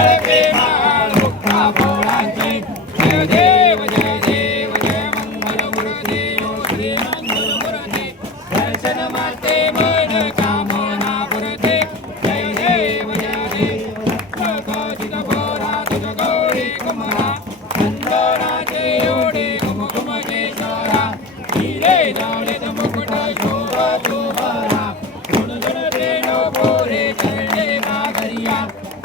झळके माळ मुक्ता पोळांचे जय देव जय देव जय मंगलमूर्ती श्री मंगलमूर्ती दर्शन माते मन कामना पुरते जय देव कथित बोरा तुझ गौरी कुमरा चंदनाचे एवढे कुमकुमकेश्वरा हिरे जाळीत मुकुट शोभा शोभरा रेणू पोरे चरणे माघरिया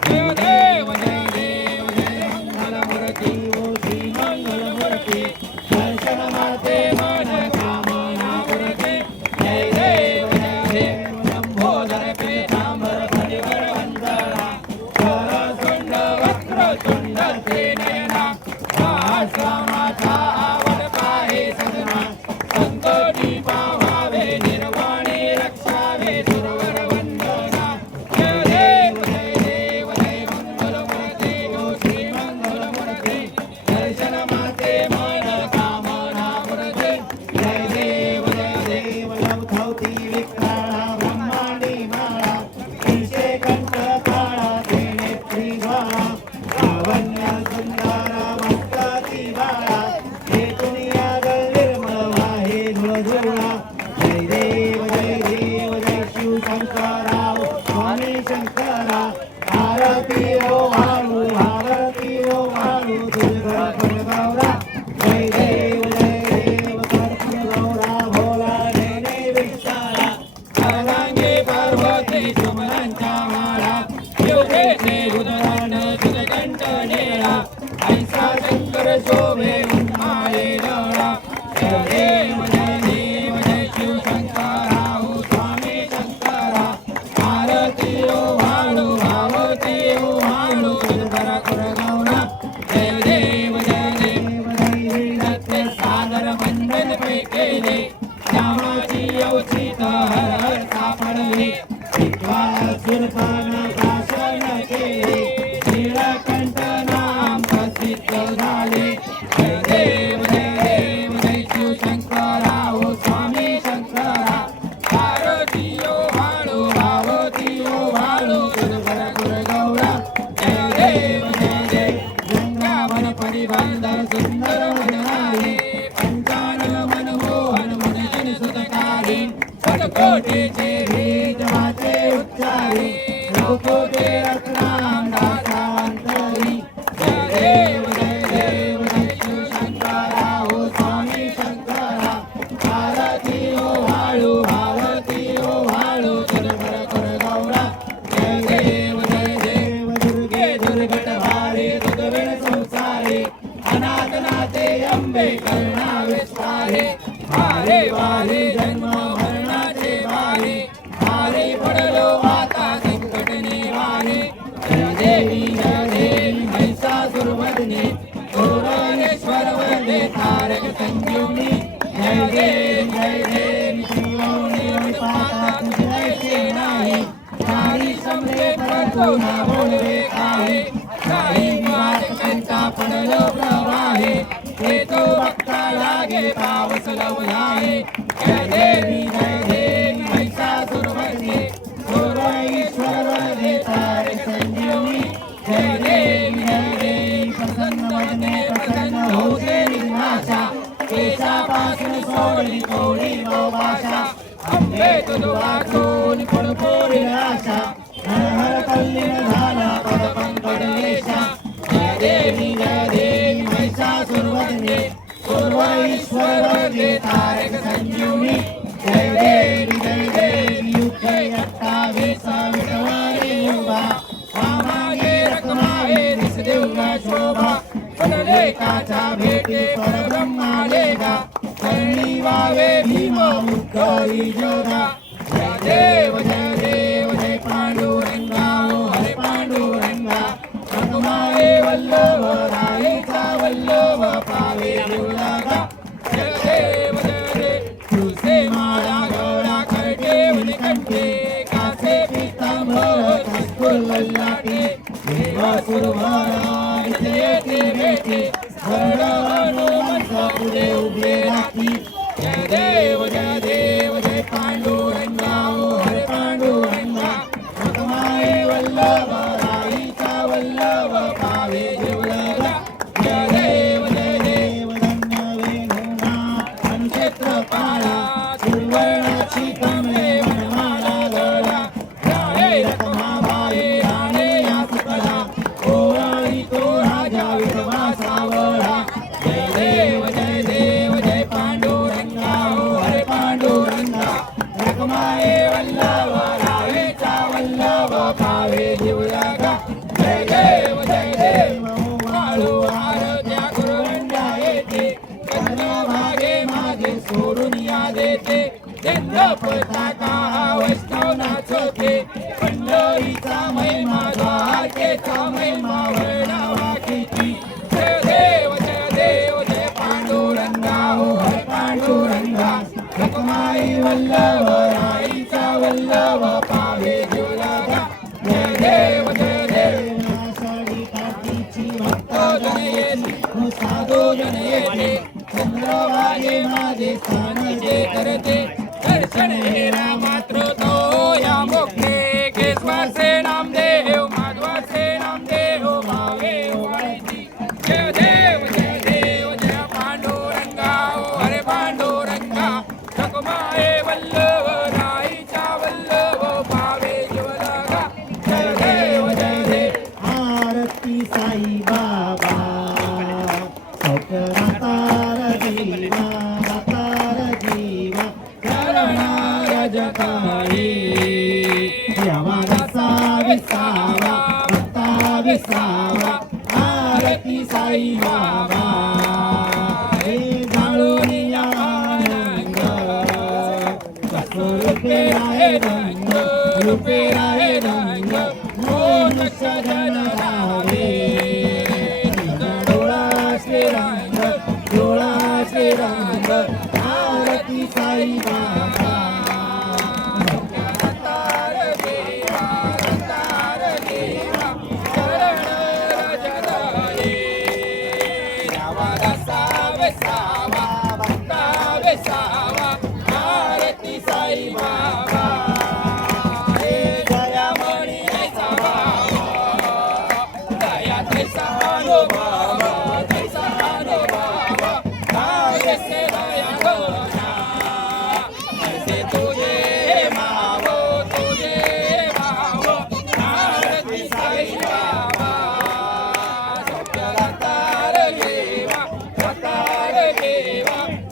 जय देव जय मंगलमूर्ती श्री मंगलमूर्ती दर्शन माते मन कामना पुरते जय देव लंबोदर पीतांबर परिवर वंदना करसुंड वक्र तुंड ते नयना श्रावणाचा आवड पाहे सदना संतोषी पावावे निर्वाणी रक्षावे सुरवर वंदना जय देव जय मंगलमूर्ती श्री मंगलमूर्ती दर्शन माते मन कामना पुरते जय देव लवथवती विक्राळा ब्रह्मांडी माळा ईशे कंठ काळा तेने त्रिवाळा लावण्य सुंदरा मस्ताची बाळा हे दुनिया निर्मळ वाहे धुळधुळा जय देव जय शिव शंकराव स्वामी शंकरा आरती ओ वाळू आरती ओ वाळू तुझ गौरा जय देव गौरा भोला नेने विशाला अर्धांगी पार्वती सुमनांच्या माळा योगेचे उदरान तुझ कंठ नेळा ऐसा शंकर शोभे उन्माळे डोळा जय देव जय शिव शंकरा हो स्वामी शंकरा आरती ओ वाळू आरती ओ वाळू तुझ गौरा जय देव नित्य सागर बंधन पे केले श्यामाची अवचित हर हर सापडले विद्वान सुरपान भाषण केले नीलकंठ नाम प्रसिद्ध झाले जय देव जय शिव शंकरा हो स्वामी शंकरा आरती ओ वाळू आरती ओ वाळू तुझ गौरा जय देव वृंदावन परिबंधन सुंदर वदनारे पंचानन मनमोहन मनजन सुतकारी पदकोटीचे बीज वाचे उच्चारी लोकोते रत्नाम दासावंतरी जय देव शिव शंकरा हो स्वामी शंकरा आरती ओ वाळू आरती ओ वाळू तुझ गौरा जय देव दुर्गे दुर्गट भारी तुझविण संसारे अनाथनाथे अंबे करुणा विस्तारे वारे वारे जन्म मरणाचे वारे वारे पडलो आता संकट निवारे जय देवी महिषासुरमर्दिनी सुरेश्वर वंदे तारक संजीवनी जय देव शिवोनी माता तुझे नाही सारी समले परतो ना बोलवे आहे काही वाचकांचा पडलो प्रवाहे हे तो भक्ता लागे पावस लवलाहे जय देवी महिषासुरमर्दिनी सुरेश्वर वंदे तारक संजीवनी जय देवी प्रसन्न वंदे प्रसन्न होते निघाशा केशापासून सोडली कोणी भाषा अंबे तुझ वाचून पडपोरी आशा हर हर कल्लीन झाला पद पंकजलेशा जय देवी महिषासुरमर्दिनी सुरेश्वर वंदे तारक संजीवनी जय देवी युगे 28 विठवारी युगा मागे रखमावे दिसदेवला शोभा पडले काचा भेटे परब्रह्मालेगा करणी वावे भीम मुक्तरी जोधा जय देव जय पांडुरंगा हरे पांडुरंगा रखमावे वल्लभ रायचा वल्लभ पावे देवलागा जय देव तुझे माळा गळा करटे उनकंठे कासे पीतांबर कस्तूर ललाटे देवासुरभरा येते भेटे हरण हनुमंत पुढे उभे राखी जय देव जय पांडुरंगा हरे पांडुरंगा रखमावे वल्लभ रायचा वल्लभ वल्लभ पावे जीवलगा जय देव धन्य वेणुनाथ क्षेत्रपाळा सुवर्णाची कमळे वनमाला गळा राणे रखमाबाई राणे या सकला ओवाळी तो राजा विधवा सावळा जय पांडुरंगा हो हरे पांडुरंगा रखमाये वल्लभ रावेचा वल्लभ पावे जीवलगा जय देव वाळू आरत्या गुरुवंडा येते कन्या भागे माझे सोडून या देते चंद्र पताका वैष्णव नाचते पंढरीचा महिमा द्वारकेचा महिमा वर्णावा किती जय देव जय पांडुरंगा हो हरे पांडुरंगा रखमाई वल्लभ राईचा वल्लभ पावे जीवलगा जय देव आषाढी कार्तिकची भक्त जन येते साधू जन येते चंद्रभागे माझे स्थान जे करते दर्शन हेरा मात्र तो या मोक्षे केशवाचे नामदेव माधवाचे नामदेव भावे वाळीची जय देव जय पांडुरंगा हो हरे पांडुरंगा रखमाये वल्लभ राईचा वल्लभ पावे जीवलगा जय देव आरती साई बाबा जीवा करणार जगाई यवाचा विसावा भक्ता विसावा आरती साई बाबा हे जाळून आनंद रूपे आहे रंग मोन सजन रावे डोळा श्रीरंग आरती साई बाबा रतार देवा शरण रजदाई रावा रसावे सावा भक्तावे सावा आरती साई बाबा हे दयामणी ऐसा बाबा दया तैसा अनुभव तैसा अनुभव से दया गोना ऐसे तुझे मावो आरती साई बाबा सत्यरतार देवा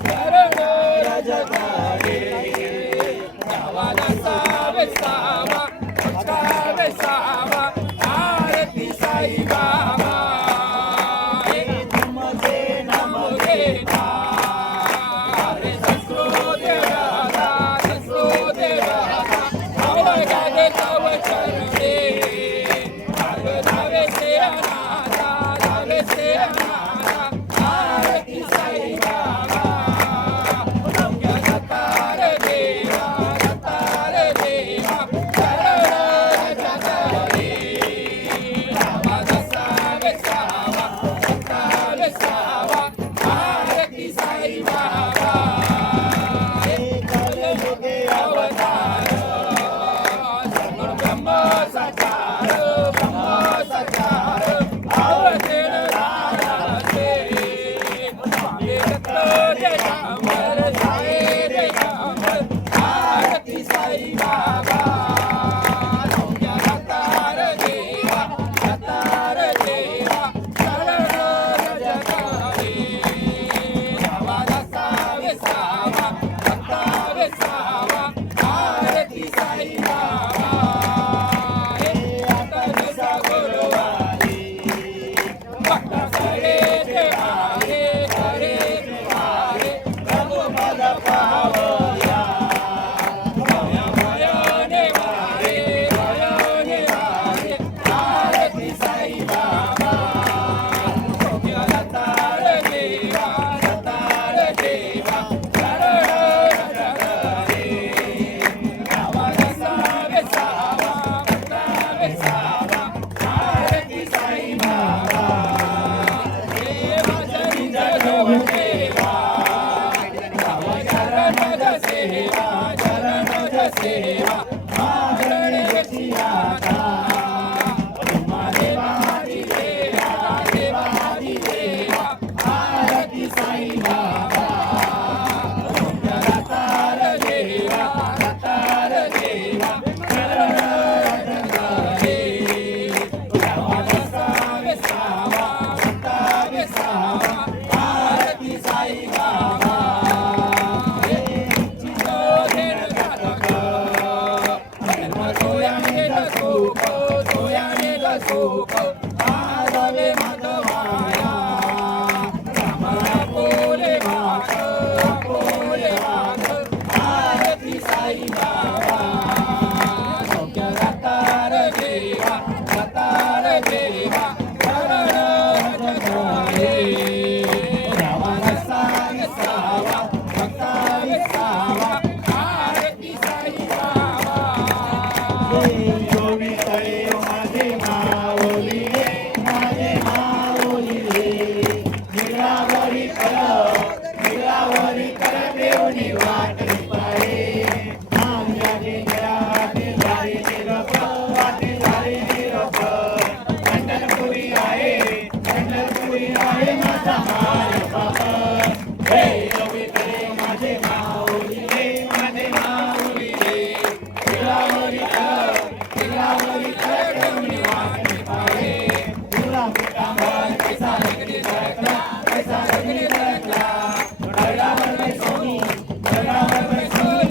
शरण रजगारे गावाला सावे सावा भक्तावे सावा आरती साई बाबा नाम घेता लोक आजले माधवाया पोले वाक आरती साई बाबा सौख्य दातार देवा शरण जगणे गावा नसावा भक्ता विसावा आरती साई बाबा योगी तळे माझे माऊली निरावरी कर देवनी वाटली पाये आमच्याने वाटी निरोप पंढरपुरी आहे माझा माय बाप हे योगी तळे माझे माऊली निरावरी कर देवनी वाटली पाये तुला पितांबर पैसा लगडी धडकला दगडावर बैसोनी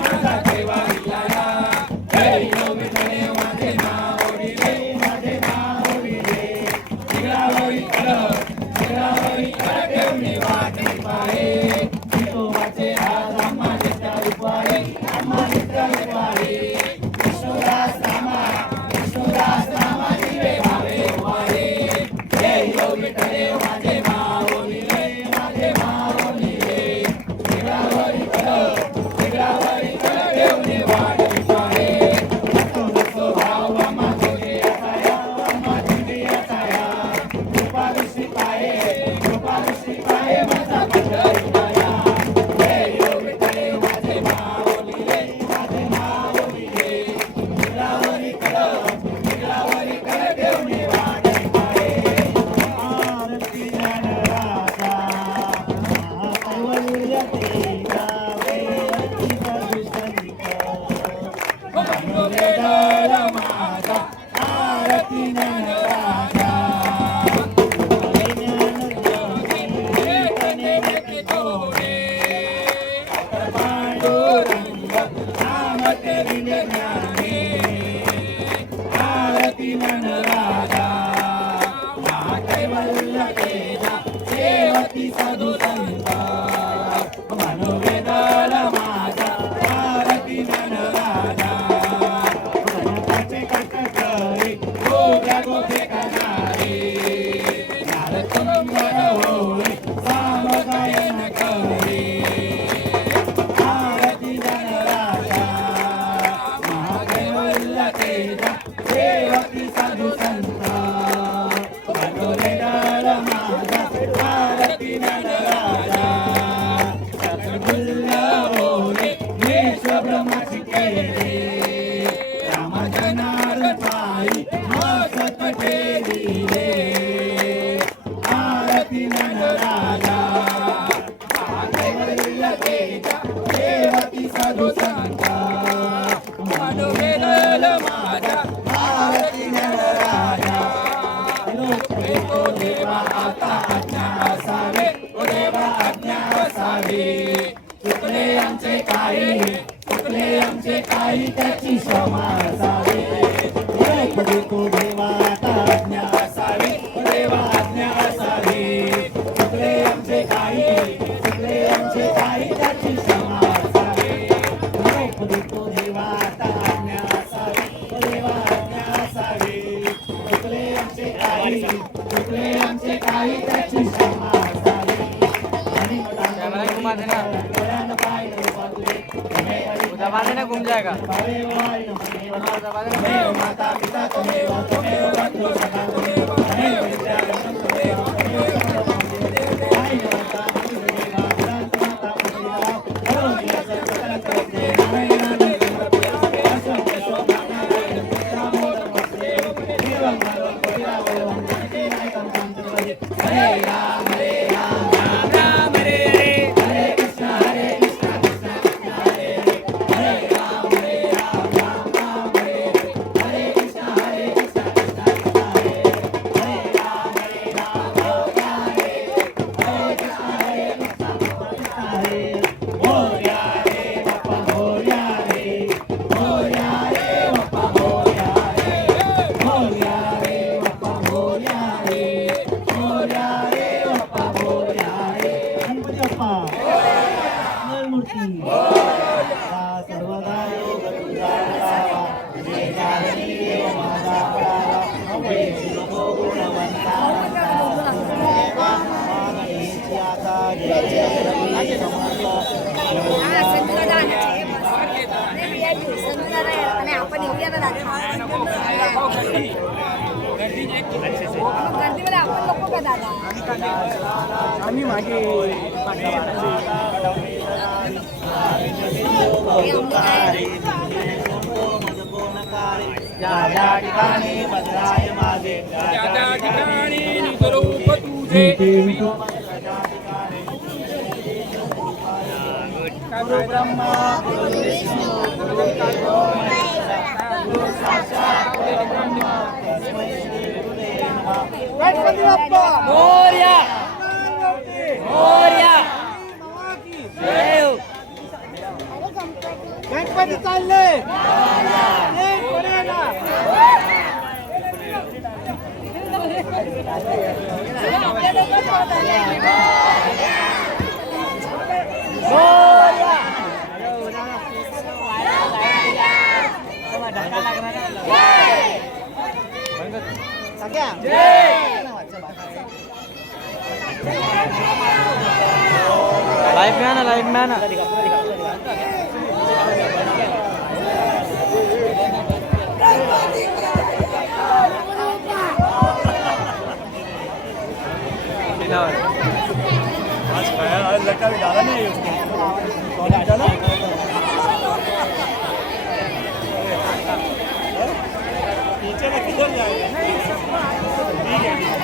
माझा देवा विलाया हे योगी तळे माझे माऊली निरावरी कर देवनी वाटली पाये विठोबाचे आज आम्हा नित्य रूपारी विष्णुदास रामा दिवे भावे वारे हे योगी तळे माझे माऊली निरावरी कर देवनी वाटली पाये नसो भाव आम्हा तुझे असाया कृपा दृष्टी पाये माझा पंढरपुराया हे योगी तळे माझे माऊली निरावरी कर देवनी वाटली पाये आरती ज्ञानराजा कैवल्य तेजा वेरती सदुसंत मनोवेदल माझा आरती ज्ञानराजा पांडुरंग नाम तेरी ज्ञाने आरती ज्ञानराजा कैवल्य तेजा सेवती सदुसंत मनोवेदल माझा आरती ज्ञानराजा मनकाचे कटकरी गोग्या गोखे करणारे नारचंदन होई सामगायन करे आरती ज्ञानराजा महाकैवल्य तेजा सेवती साधुसंत मनोवेदल माझा आरती ज्ञानराजा सद्गुल्य बोले मेष ब्रह्माची केले राम जनार्दनाई मसत ठेविले आरती ज्ञानराजा कैवल्य तेजा सेवती साधुसंत मनोवेदल माझा आरती ज्ञानराजा तो देवा आता आज्ञा असावे चुकले आमचे काही त्याची क्षमा असावी तो देवा आता आज्ञा असावी चुकले आमचे काही त्याची क्षमा असावी तो देवा आता आज्ञा असावी चुकले आमचे काही त्याची क्षमा असावी दबा देना घूम जाएगा माता पिता तुम्हें बंधु सखा हरे राम राम राम हरे हरे हरे कृष्ण कृष्ण कृष्ण हरे हरे हरे राम राम हरे हरे कृष्ण कृष्ण कृष्ण हरे हरे राम हरे कृष्ण हरे मोरया रे बाप्पा मोरया रे बाप्पा मोरया रे आपण येऊया ना दादा गर्दीमध्ये आपण नको का दादा आम्ही मागे ज्या ठिकाणी बदलाय माझे त्या ठिकाणी निजरूप तुझे गुरु ब्रह्मा गुरु विष्णू गुरु देवो महेश्वरा गुरु साक्षात परब्रह्म तस्मै श्री गुरुदेव नमः गणपती बाप्पा मोरया मोरया देव गणपती चालले लाइव में आना लाइव में आना आज लड़का भी डाला नहीं उसको कौन आ जाना पीछे में किधर जाएगा ठीक है